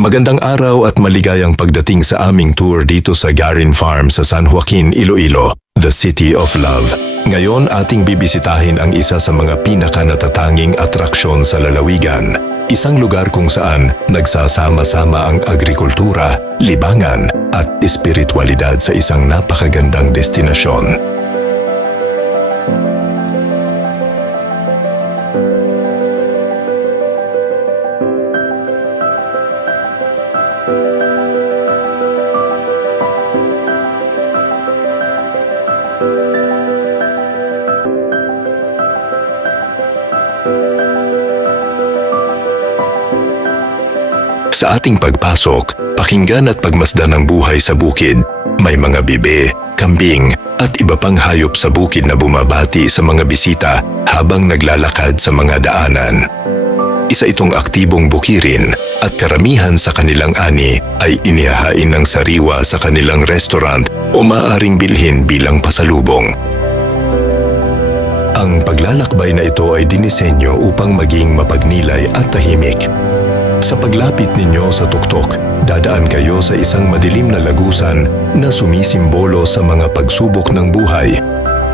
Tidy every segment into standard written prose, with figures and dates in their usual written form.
Magandang araw at maligayang pagdating sa aming tour dito sa Garin Farm sa San Joaquin, Iloilo, the City of Love. Ngayon ating bibisitahin ang isa sa mga pinakanatatanging atraksyon sa lalawigan. Isang lugar kung saan nagsasama-sama ang agrikultura, libangan at espiritualidad sa isang napakagandang destinasyon. Sa ating pagpasok, pakinggan at pagmasdan ang buhay sa bukid. May mga bibe, kambing at iba pang hayop sa bukid na bumabati sa mga bisita habang naglalakad sa mga daanan. Isa itong aktibong bukirin at karamihan sa kanilang ani ay inihahain ng sariwa sa kanilang restaurant o maaaring bilhin bilang pasalubong. Ang paglalakbay na ito ay dinisenyo upang maging mapagnilay at tahimik. Sa paglapit ninyo sa tuktok, dadaan kayo sa isang madilim na lagusan na sumisimbolo sa mga pagsubok ng buhay.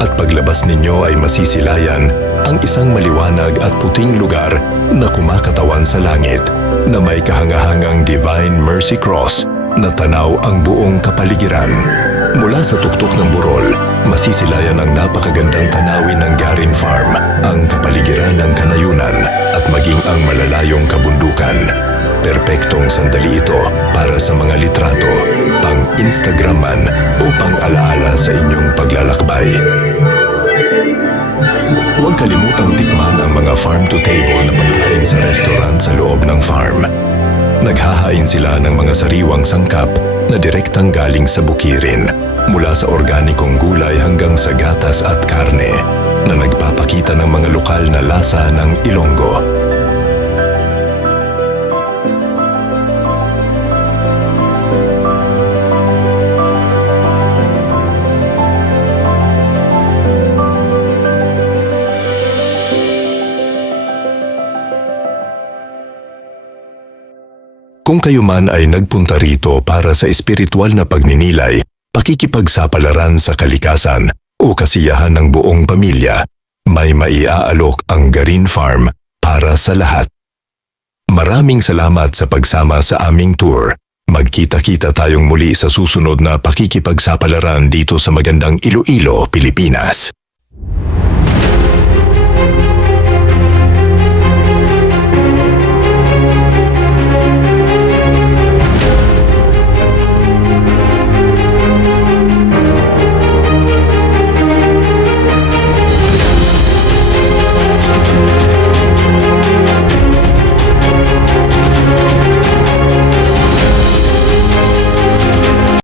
At paglabas ninyo ay masisilayan ang isang maliwanag at puting lugar na kumakatawan sa langit, na may kahangahangang Divine Mercy Cross na tanaw ang buong kapaligiran. Mula sa tuktok ng burol, masisilayan ang napakagandang tanawin ng Garin Farm, ang kapaligiran ng kanayunan at maging ang malalayong kabundukan. Perpektong sandali ito para sa mga litrato, pang-Instagram man o pang-alaala sa inyong paglalakbay. Huwag kalimutang tikman ang mga farm-to-table na pagkain sa restaurant sa loob ng farm. Naghahain sila ng mga sariwang sangkap na direktang galing sa bukirin, mula sa organikong gulay hanggang sa gatas at karne, na nagpapakita ng mga lokal na lasa ng Ilonggo. Kung kayo man ay nagpunta rito para sa espiritual na pagninilay, pakikipagsapalaran sa kalikasan o kasiyahan ng buong pamilya, may maiaalok ang Garin Farm para sa lahat. Maraming salamat sa pagsama sa aming tour. Magkita-kita tayong muli sa susunod na pakikipagsapalaran dito sa magandang Iloilo, Pilipinas.